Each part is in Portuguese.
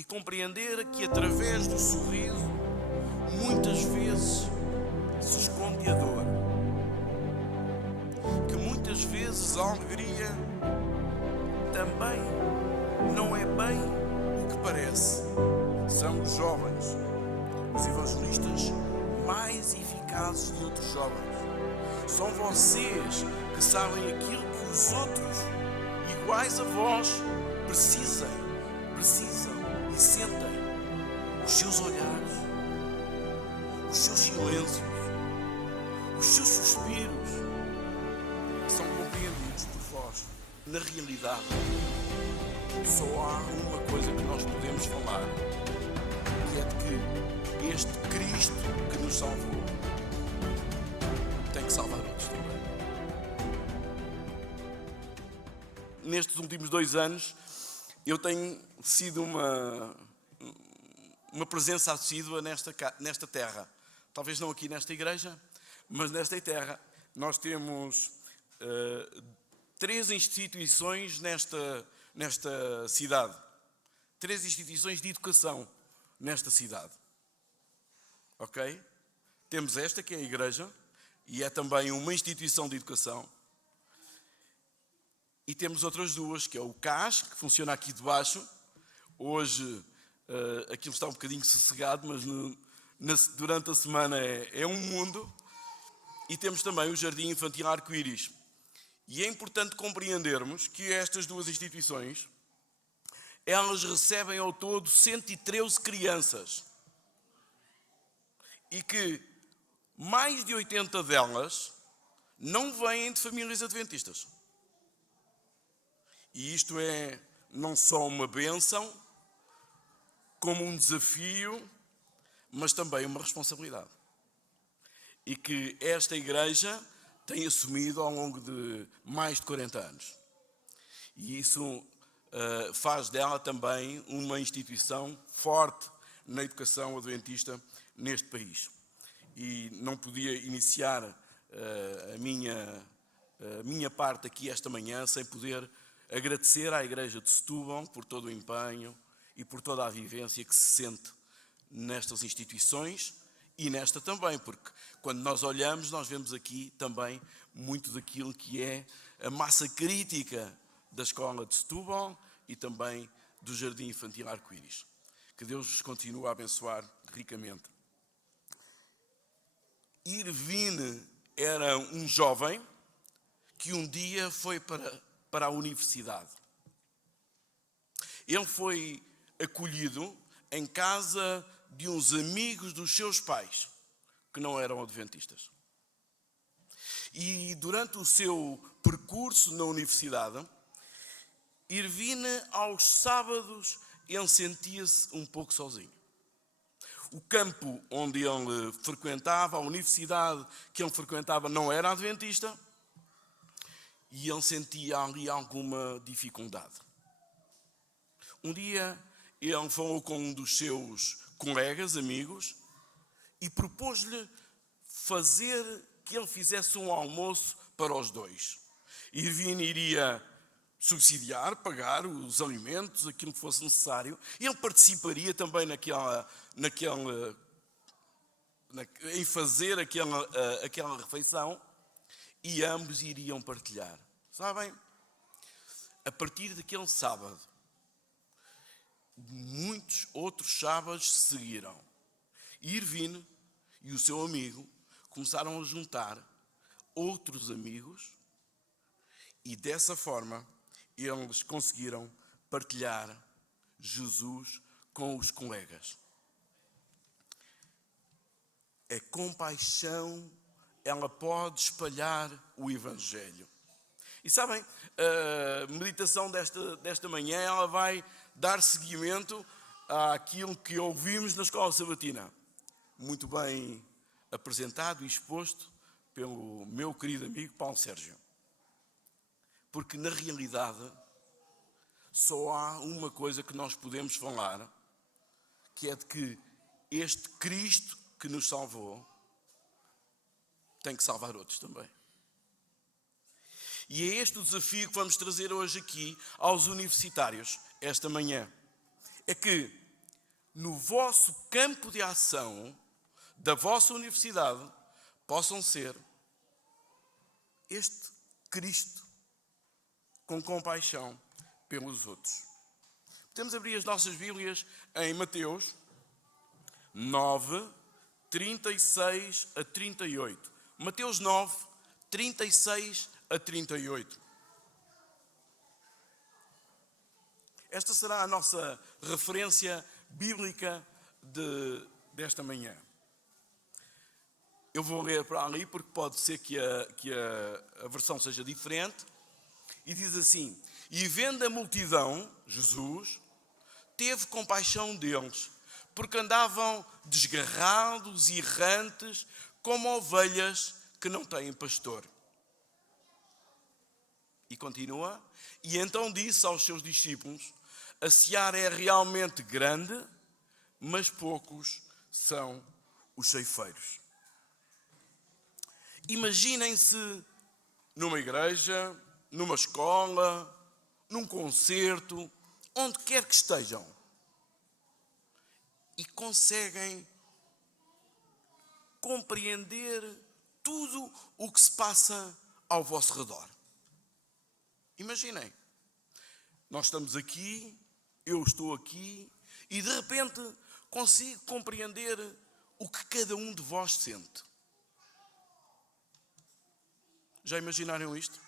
e compreender que através do sorriso muitas vezes se esconde a dor, que muitas vezes a alegria também não é bem o que parece. São os jovens, os evangelistas mais eficazes de outros jovens. São vocês que sabem aquilo que os outros, iguais a vós, precisam e sentem. Os seus olhares, os seus silêncios, os seus suspiros são compreendidos por vós. Na realidade, só há uma coisa que nós podemos falar, que é de que este Cristo que nos salvou tem que salvar outros também. Nestes últimos 2 anos, eu tenho sido uma presença assídua nesta terra. Talvez não aqui nesta igreja, mas nesta terra. Nós temos 3 instituições nesta cidade. 3 instituições de educação nesta cidade. Ok? Temos esta, que é a igreja, e é também uma instituição de educação. E temos outras 2, que é o CAS, que funciona aqui debaixo. Hoje aquilo está um bocadinho sossegado, mas durante a semana é um mundo. E temos também o Jardim Infantil Arco-Íris. E é importante compreendermos que estas 2 instituições, elas recebem ao todo 113 crianças. E que mais de 80 delas não vêm de famílias adventistas. E isto é não só uma bênção, como um desafio, mas também uma responsabilidade. E que esta igreja tem assumido ao longo de mais de 40 anos. E isso faz dela também uma instituição forte na educação adventista neste país. E não podia iniciar a minha parte aqui esta manhã sem poder agradecer à Igreja de Setúbal por todo o empenho e por toda a vivência que se sente nestas instituições e nesta também, porque quando nós olhamos, nós vemos aqui também muito daquilo que é a massa crítica da Escola de Setúbal e também do Jardim Infantil Arco-Íris. Que Deus vos continue a abençoar ricamente. Irvine era um jovem que um dia foi para a universidade. Ele foi acolhido em casa de uns amigos dos seus pais, que não eram adventistas. E durante o seu percurso na universidade, Irvine, aos sábados, ele sentia-se um pouco sozinho. O campo onde ele frequentava, a universidade que ele frequentava, não era adventista, e ele sentia ali alguma dificuldade. Um dia, ele falou com um dos seus colegas, amigos, e propôs-lhe que ele fizesse um almoço para os 2. Irvine iria subsidiar, pagar os alimentos, aquilo que fosse necessário. Ele participaria também em fazer aquela refeição, e ambos iriam partilhar. Sabem? A partir daquele sábado, muitos outros sábados seguiram. Irvine e o seu amigo começaram a juntar outros amigos e dessa forma eles conseguiram partilhar Jesus com os colegas. A compaixão, ela pode espalhar o Evangelho. E sabem, a meditação desta manhã, ela vai dar seguimento àquilo que ouvimos na escola sabatina. Muito bem apresentado e exposto pelo meu querido amigo Paulo Sérgio. Porque na realidade só há uma coisa que nós podemos falar, que é de que este Cristo que nos salvou tem que salvar outros também. E é este o desafio que vamos trazer hoje aqui aos universitários, esta manhã. É que no vosso campo de ação da vossa universidade possam ser este Cristo com compaixão pelos outros. Podemos abrir as nossas Bíblias em Mateus 9, 36 a 38. Mateus 9, 36 a 38. Esta será a nossa referência bíblica desta manhã. Eu vou ler para ali porque pode ser que a versão seja diferente. E diz assim: e vendo a multidão, Jesus teve compaixão deles, porque andavam desgarrados e errantes, como ovelhas que não têm pastor. E continua: e então disse aos seus discípulos: a seara é realmente grande, mas poucos são os ceifeiros. Imaginem-se numa igreja, numa escola, num concerto, onde quer que estejam, e conseguem compreender tudo o que se passa ao vosso redor. Imaginem, nós estamos aqui, eu estou aqui, e de repente consigo compreender o que cada um de vós sente. Já imaginaram isto?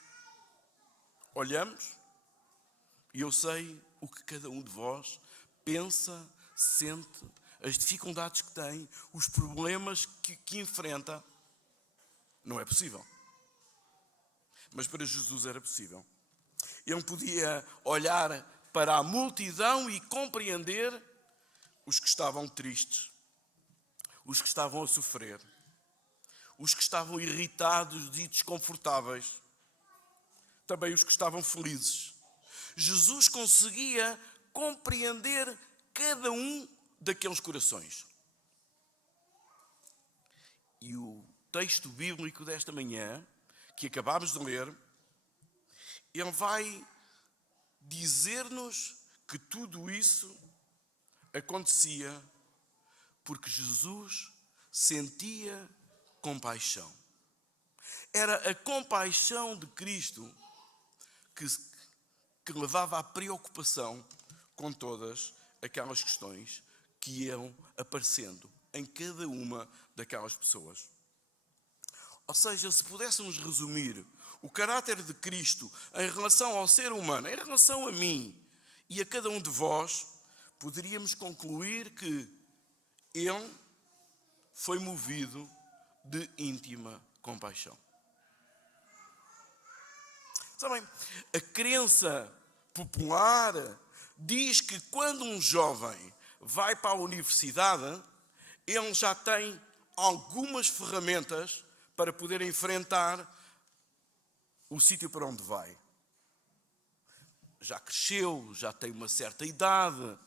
Olhamos e eu sei o que cada um de vós pensa, sente, as dificuldades que tem, os problemas que enfrenta. Não é possível. Mas para Jesus era possível. Ele podia olhar para a multidão e compreender os que estavam tristes, os que estavam a sofrer, os que estavam irritados e desconfortáveis, também os que estavam felizes. Jesus conseguia compreender cada um daqueles corações. E o texto bíblico desta manhã, que acabámos de ler, ele vai dizer-nos que tudo isso acontecia porque Jesus sentia compaixão. Era a compaixão de Cristo que levava à preocupação com todas aquelas questões que iam aparecendo em cada uma daquelas pessoas. Ou seja, se pudéssemos resumir o caráter de Cristo em relação ao ser humano, em relação a mim e a cada um de vós, poderíamos concluir que ele foi movido de íntima compaixão. Sabem, a crença popular diz que quando um jovem vai para a universidade, ele já tem algumas ferramentas para poder enfrentar o sítio para onde vai. Já cresceu, já tem uma certa idade,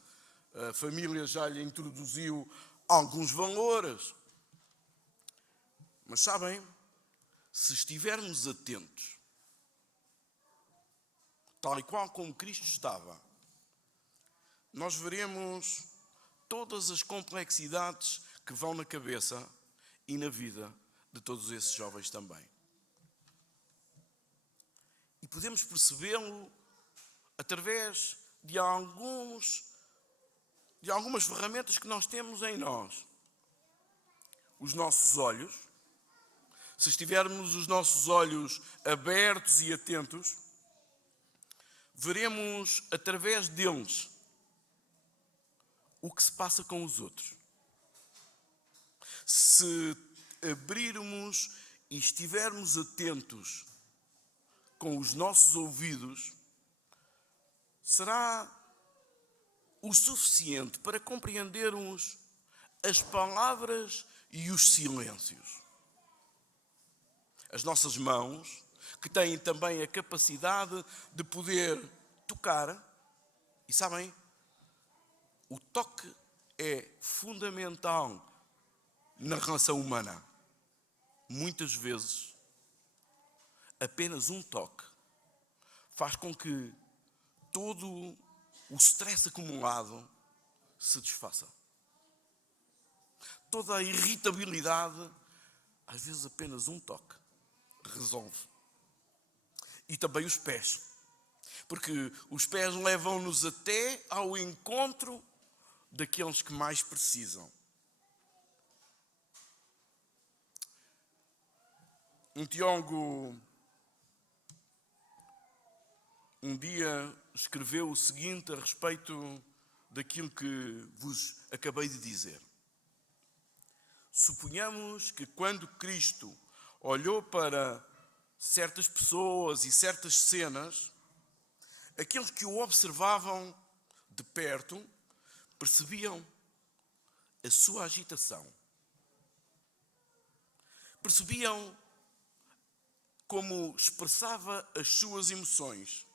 a família já lhe introduziu alguns valores. Mas sabem, se estivermos atentos, tal e qual como Cristo estava, nós veremos todas as complexidades que vão na cabeça e na vida de todos esses jovens também. E podemos percebê-lo através de algumas ferramentas que nós temos em nós. Os nossos olhos. Se estivermos os nossos olhos abertos e atentos, veremos através deles o que se passa com os outros. Se abrirmos e estivermos atentos com os nossos ouvidos, será o suficiente para compreendermos as palavras e os silêncios. As nossas mãos, que têm também a capacidade de poder tocar, e sabem, o toque é fundamental na relação humana. Muitas vezes, apenas um toque faz com que todo o stress acumulado se desfaça. toda a irritabilidade, às vezes apenas um toque resolve. E também os pés. Porque os pés levam-nos até ao encontro daqueles que mais precisam. Um teólogo um dia escreveu o seguinte a respeito daquilo que vos acabei de dizer. Suponhamos que quando Cristo olhou para certas pessoas e certas cenas, aqueles que o observavam de perto percebiam a sua agitação. Percebiam como expressava as suas emoções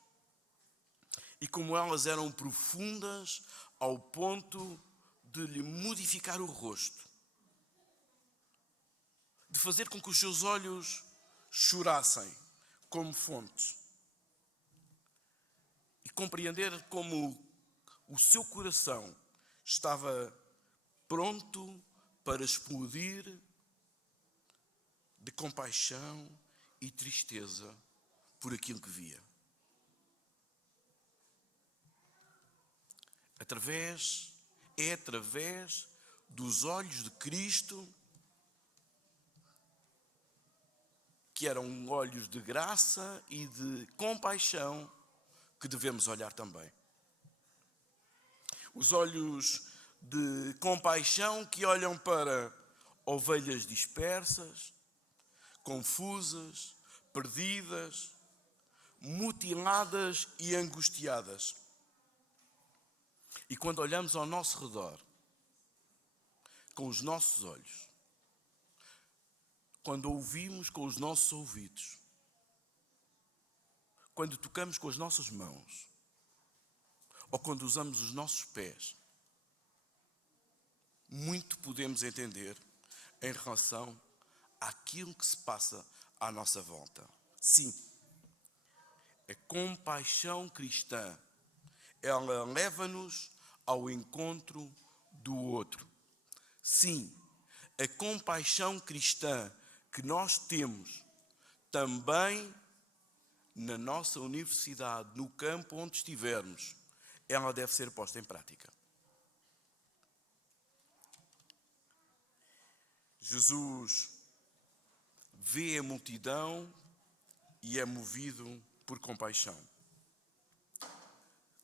e como elas eram profundas ao ponto de lhe modificar o rosto, de fazer com que os seus olhos chorassem como fontes e compreender como o seu coração estava pronto para explodir de compaixão e tristeza por aquilo que via. É através dos olhos de Cristo, que eram olhos de graça e de compaixão, que devemos olhar também. Os olhos de compaixão que olham para ovelhas dispersas, confusas, perdidas, mutiladas e angustiadas. E quando olhamos ao nosso redor, com os nossos olhos, quando ouvimos com os nossos ouvidos, quando tocamos com as nossas mãos, ou quando usamos os nossos pés, muito podemos entender em relação àquilo que se passa à nossa volta. Sim, a compaixão cristã, ela leva-nos ao encontro do outro. Sim, a compaixão cristã que nós temos também na nossa universidade, no campo onde estivermos, ela deve ser posta em prática. Jesus vê a multidão e é movido por compaixão.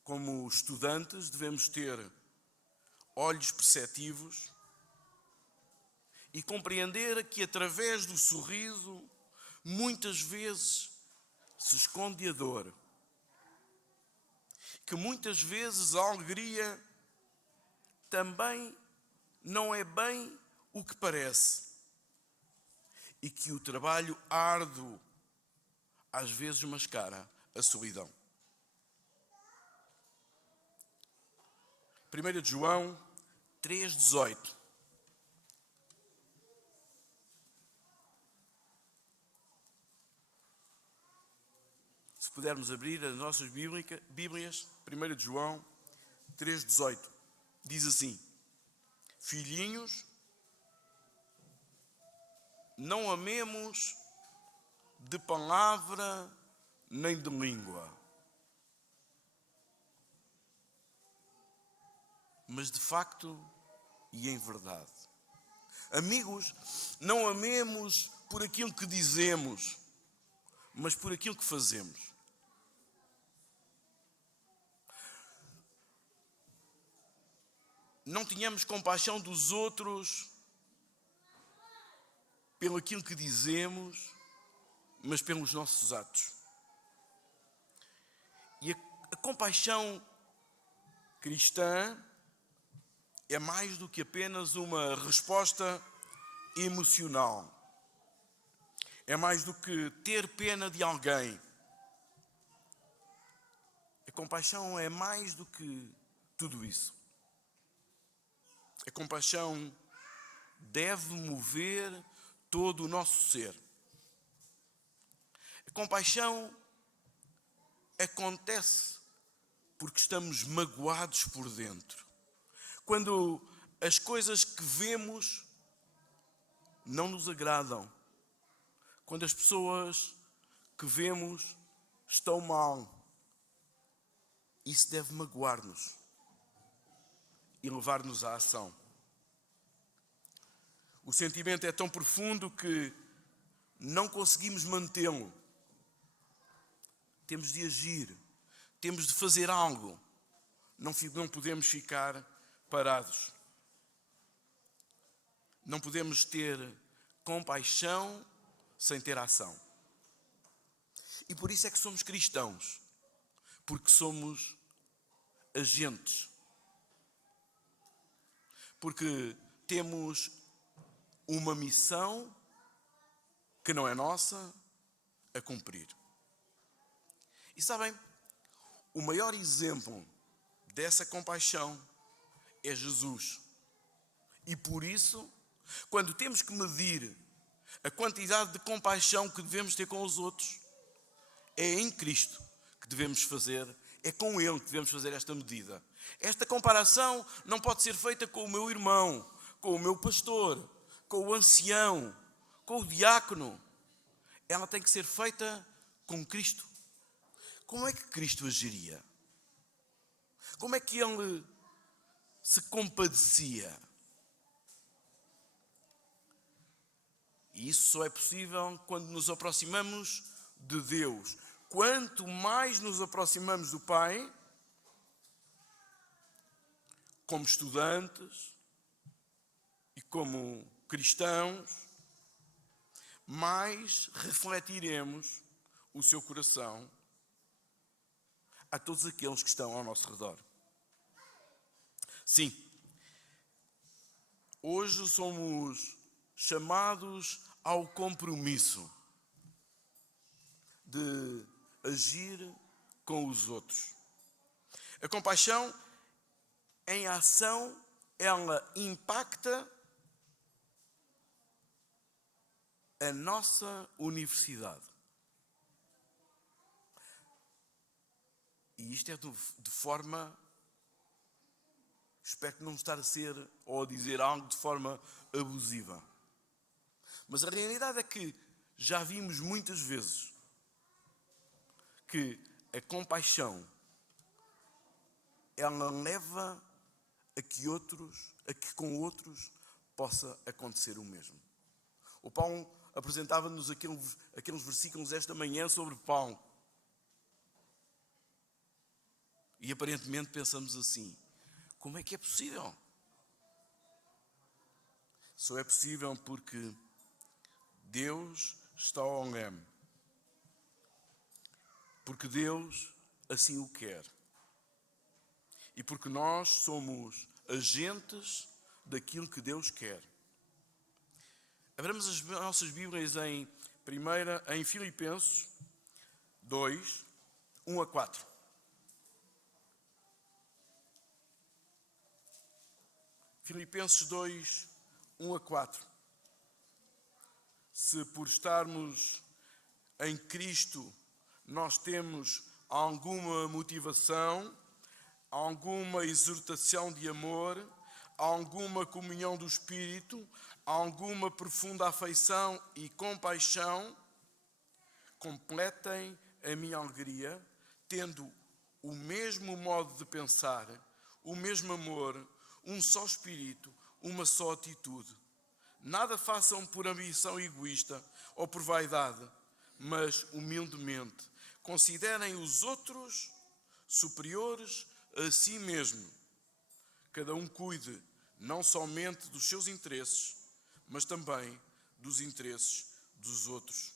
Como estudantes, devemos ter olhos perceptivos e compreender que através do sorriso, muitas vezes se esconde a dor. Que muitas vezes a alegria também não é bem o que parece. E que o trabalho árduo às vezes mascara a solidão. 1 João 3,18. Se pudermos abrir as nossas Bíblias, 1 João 3,18. Diz assim: Filhinhos, não amemos de palavra nem de língua, mas de facto e em verdade. Amigos, não amemos por aquilo que dizemos, mas por aquilo que fazemos. Não tenhamos compaixão dos outros pelo aquilo que dizemos, mas pelos nossos atos. E a compaixão cristã é mais do que apenas uma resposta emocional. É mais do que ter pena de alguém. A compaixão é mais do que tudo isso. A compaixão deve mover todo o nosso ser. A compaixão acontece porque estamos magoados por dentro. Quando as coisas que vemos não nos agradam, quando as pessoas que vemos estão mal, isso deve magoar-nos e levar-nos à ação. O sentimento é tão profundo que não conseguimos mantê-lo. Temos de agir, temos de fazer algo. Não podemos ficar parados. Não podemos ter compaixão sem ter ação. E por isso é que somos cristãos, porque somos agentes. Porque temos uma missão que não é nossa a cumprir. E sabem, o maior exemplo dessa compaixão é Jesus. E por isso, quando temos que medir a quantidade de compaixão que devemos ter com os outros, é em Cristo que devemos fazer, é com Ele que devemos fazer esta medida. Esta comparação não pode ser feita com o meu irmão, com o meu pastor, com o ancião, com o diácono. Ela tem que ser feita com Cristo. Como é que Cristo agiria? Como é que Ele se compadecia? E isso só é possível quando nos aproximamos de Deus. Quanto mais nos aproximamos do Pai, como estudantes e como cristãos, mais refletiremos o seu coração a todos aqueles que estão ao nosso redor. Sim, hoje somos chamados ao compromisso de agir com os outros. A compaixão em ação, ela impacta a nossa universidade. E isto é de forma, espero que não estar a ser ou a dizer algo de forma abusiva. Mas a realidade é que já vimos muitas vezes que a compaixão, ela leva a que com outros possa acontecer o mesmo. O Paulo apresentava-nos aqueles versículos esta manhã sobre Paulo. E aparentemente pensamos assim: como é que é possível? Só é possível porque Deus está ao leme. Porque Deus assim o quer. E porque nós somos agentes daquilo que Deus quer. Abramos as nossas Bíblias em Filipenses 2, 1 a 4. Filipenses 2, 1 a 4. Se por estarmos em Cristo nós temos alguma motivação, alguma exortação de amor, alguma comunhão do Espírito, alguma profunda afeição e compaixão, completem a minha alegria, tendo o mesmo modo de pensar, o mesmo amor, um só Espírito, uma só atitude. Nada façam por ambição egoísta ou por vaidade, mas humildemente considerem os outros superiores a si mesmo. Cada um cuide não somente dos seus interesses, mas também dos interesses dos outros.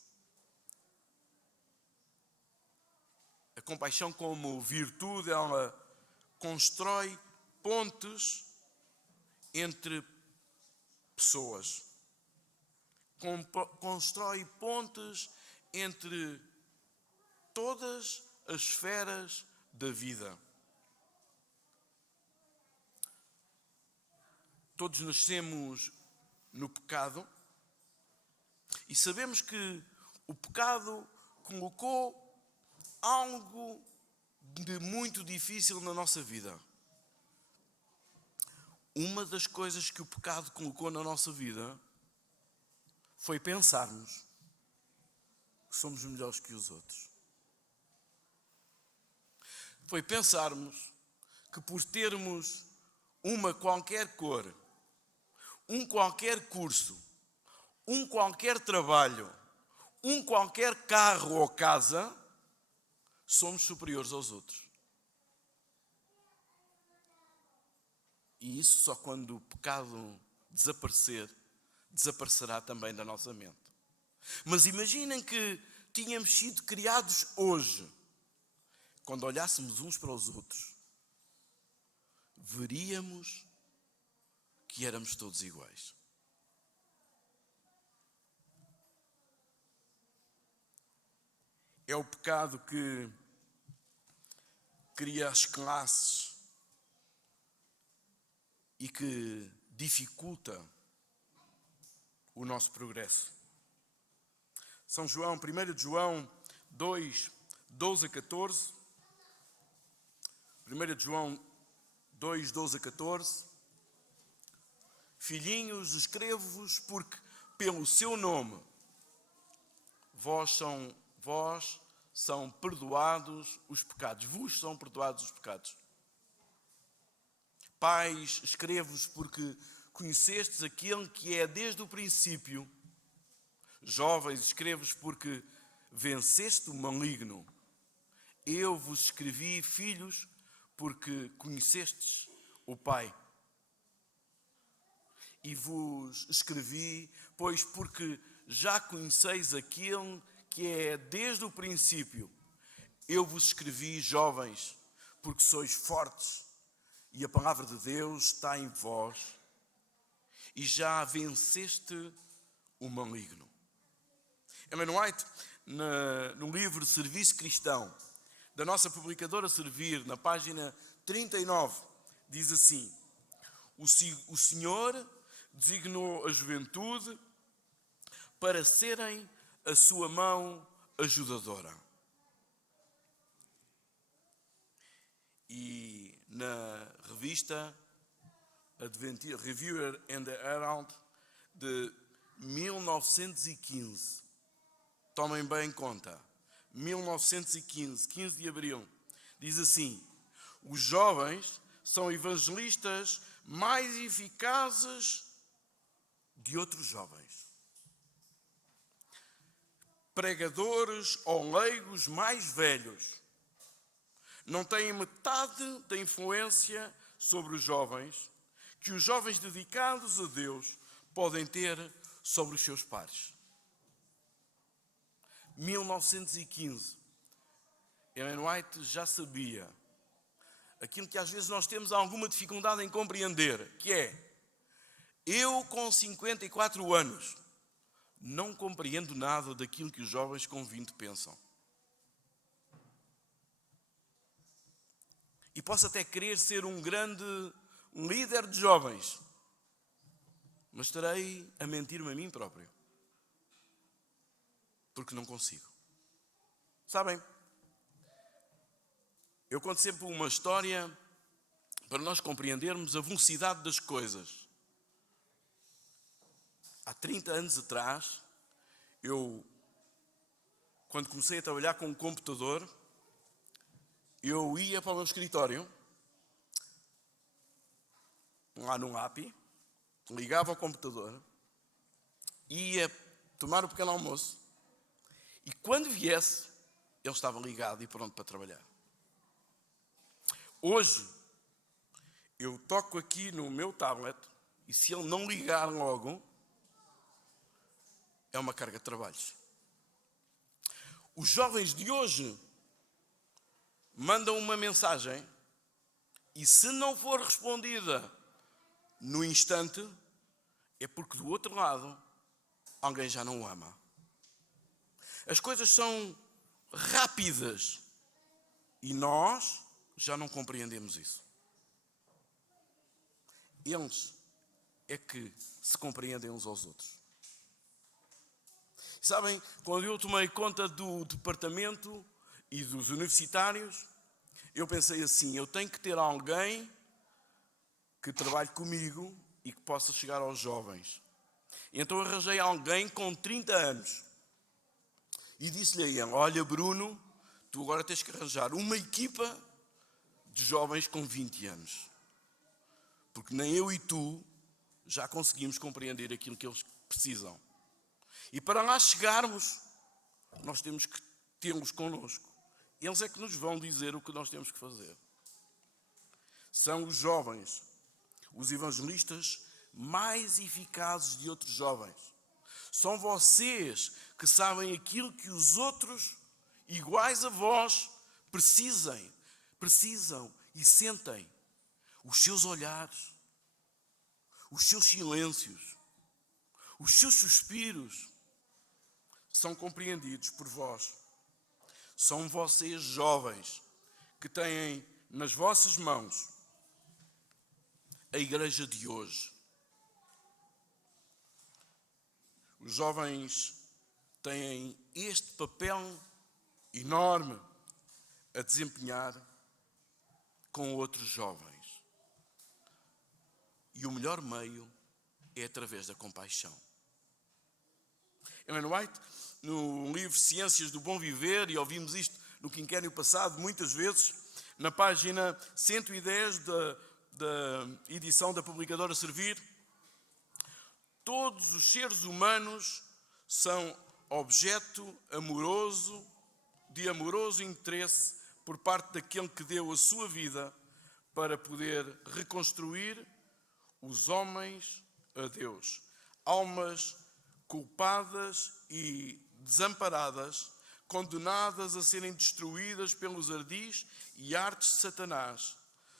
A compaixão como virtude, ela constrói pontes entre pessoas. Constrói pontes entre todas as esferas da vida. Todos nascemos no pecado e sabemos que o pecado colocou algo de muito difícil na nossa vida. Uma das coisas que o pecado colocou na nossa vida foi pensarmos que somos melhores que os outros. Foi pensarmos que por termos uma qualquer cor, um qualquer curso, um qualquer trabalho, um qualquer carro ou casa, somos superiores aos outros. E isso só quando o pecado desaparecerá também da nossa mente. Mas imaginem que tínhamos sido criados hoje. Quando olhássemos uns para os outros, veríamos que éramos todos iguais. É o pecado que cria as classes e que dificulta o nosso progresso. São João, 1 de João 2, 12 a 14. 1 de João 2, 12 a 14. Filhinhos, escrevo-vos porque pelo seu nome vos são perdoados os pecados. Vos são perdoados os pecados. Pais, escrevo-vos porque conhecestes aquele que é desde o princípio. Jovens, escrevo-vos porque venceste o maligno. Eu vos escrevi, filhos, porque conhecestes o Pai. E vos escrevi, pois porque já conheceis aquele que é desde o princípio. Eu vos escrevi, jovens, porque sois fortes e a palavra de Deus está em vós e já venceste o maligno. Ellen White, no livro Serviço Cristão, da nossa publicadora Servir, na página 39, diz assim: o Senhor designou a juventude para serem a sua mão ajudadora. E na revista Reviewer and the Herald de 1915, tomem bem conta, 1915, 15 de abril, diz assim: os jovens são evangelistas mais eficazes de outros jovens, pregadores ou leigos mais velhos. Não têm metade da influência sobre os jovens que os jovens dedicados a Deus podem ter sobre os seus pares. 1915. Ellen White já sabia aquilo que às vezes nós temos alguma dificuldade em compreender, que é: eu com 54 anos não compreendo nada daquilo que os jovens com 20 pensam. E posso até querer ser um grande líder de jovens, mas estarei a mentir-me a mim próprio, porque não consigo. Sabem, eu conto sempre uma história para nós compreendermos a velocidade das coisas. Há 30 anos atrás, quando comecei a trabalhar com um computador, eu ia para o meu escritório, lá no API, ligava ao computador, ia tomar o pequeno almoço e quando viesse, ele estava ligado e pronto para trabalhar. Hoje, eu toco aqui no meu tablet e se ele não ligar logo, é uma carga de trabalhos. Os jovens de hoje mandam uma mensagem e se não for respondida no instante, é porque do outro lado alguém já não o ama. As coisas são rápidas e nós já não compreendemos isso. Eles é que se compreendem uns aos outros. Sabem, quando eu tomei conta do departamento e dos universitários, eu pensei assim: eu tenho que ter alguém que trabalhe comigo e que possa chegar aos jovens. Então arranjei alguém com 30 anos e disse-lhe a ele: olha, Bruno, tu agora tens que arranjar uma equipa de jovens com 20 anos. Porque nem eu e tu já conseguimos compreender aquilo que eles precisam. E para lá chegarmos, nós temos que tê-los connosco. Eles é que nos vão dizer o que nós temos que fazer. São os jovens, os evangelistas mais eficazes de outros jovens. São vocês que sabem aquilo que os outros, iguais a vós, precisam e sentem. Os seus olhares, os seus silêncios, os seus suspiros são compreendidos por vós. São vocês, jovens, que têm nas vossas mãos a igreja de hoje. Os jovens têm este papel enorme a desempenhar com outros jovens. E o melhor meio é através da compaixão. Ellen White, no livro Ciências do Bom Viver, e ouvimos isto no quinquênio passado muitas vezes, na página 110 da edição da publicadora Servir, todos os seres humanos são objeto de amoroso interesse por parte daquele que deu a sua vida para poder reconstruir os homens a Deus. Almas culpadas e desamparadas, condenadas a serem destruídas pelos ardis e artes de Satanás,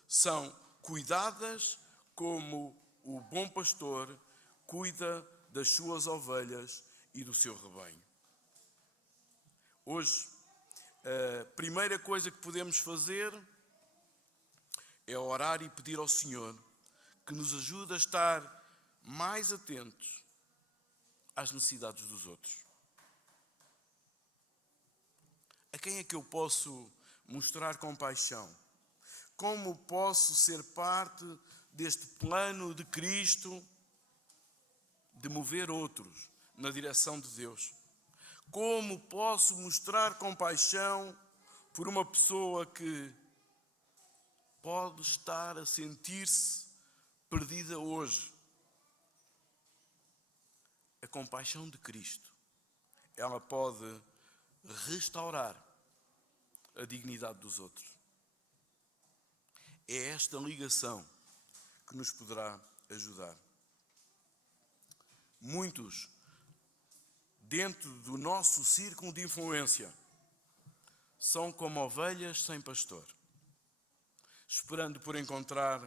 são cuidadas como o bom pastor cuida das suas ovelhas e do seu rebanho. Hoje, a primeira coisa que podemos fazer é orar e pedir ao Senhor que nos ajude a estar mais atentos às necessidades dos outros. A quem é que eu posso mostrar compaixão? Como posso ser parte deste plano de Cristo de mover outros na direção de Deus? Como posso mostrar compaixão por uma pessoa que pode estar a sentir-se perdida hoje? A compaixão de Cristo, ela pode restaurar a dignidade dos outros. É esta ligação que nos poderá ajudar. Muitos, dentro do nosso círculo de influência, são como ovelhas sem pastor, esperando por encontrar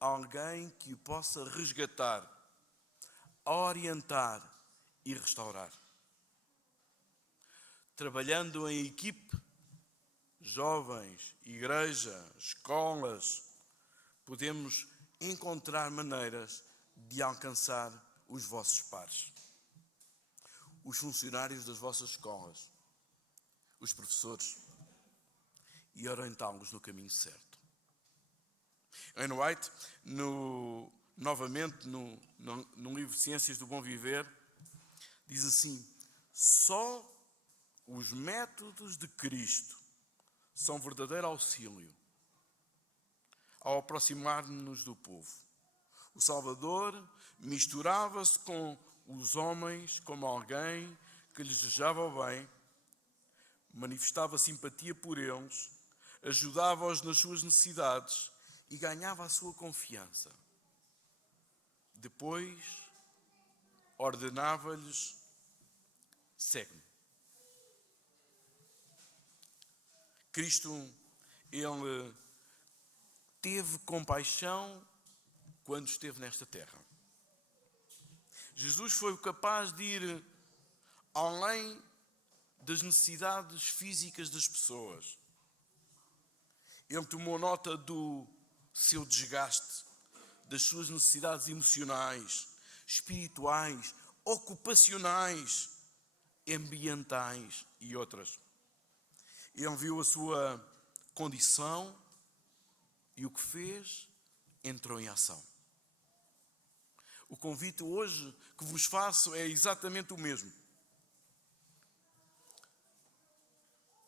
alguém que o possa resgatar, orientar e restaurar. Trabalhando em equipe, jovens, igreja, escolas, podemos encontrar maneiras de alcançar os vossos pares, os funcionários das vossas escolas, os professores, e orientá-los no caminho certo. Ellen White, novamente no livro Ciências do Bom Viver, diz assim: só os métodos de Cristo são verdadeiro auxílio ao aproximar-nos do povo. O Salvador misturava-se com os homens como alguém que lhes desejava o bem, manifestava simpatia por eles, ajudava-os nas suas necessidades e ganhava a sua confiança. Depois ordenava-lhes: segue-me. Cristo, ele teve compaixão quando esteve nesta terra. Jesus foi capaz de ir além das necessidades físicas das pessoas. Ele tomou nota do seu desgaste, das suas necessidades emocionais, espirituais, ocupacionais, ambientais e outras. Ele viu a sua condição e o que fez? Entrou em ação. O convite hoje que vos faço é exatamente o mesmo.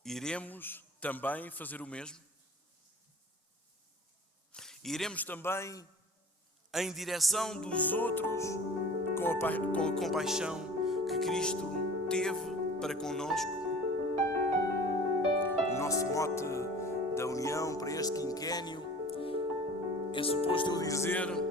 Iremos também fazer o mesmo? Iremos também em direção dos outros com a compaixão que Cristo teve para connosco? O nosso mote da União para este quinquênio é suposto eu dizer: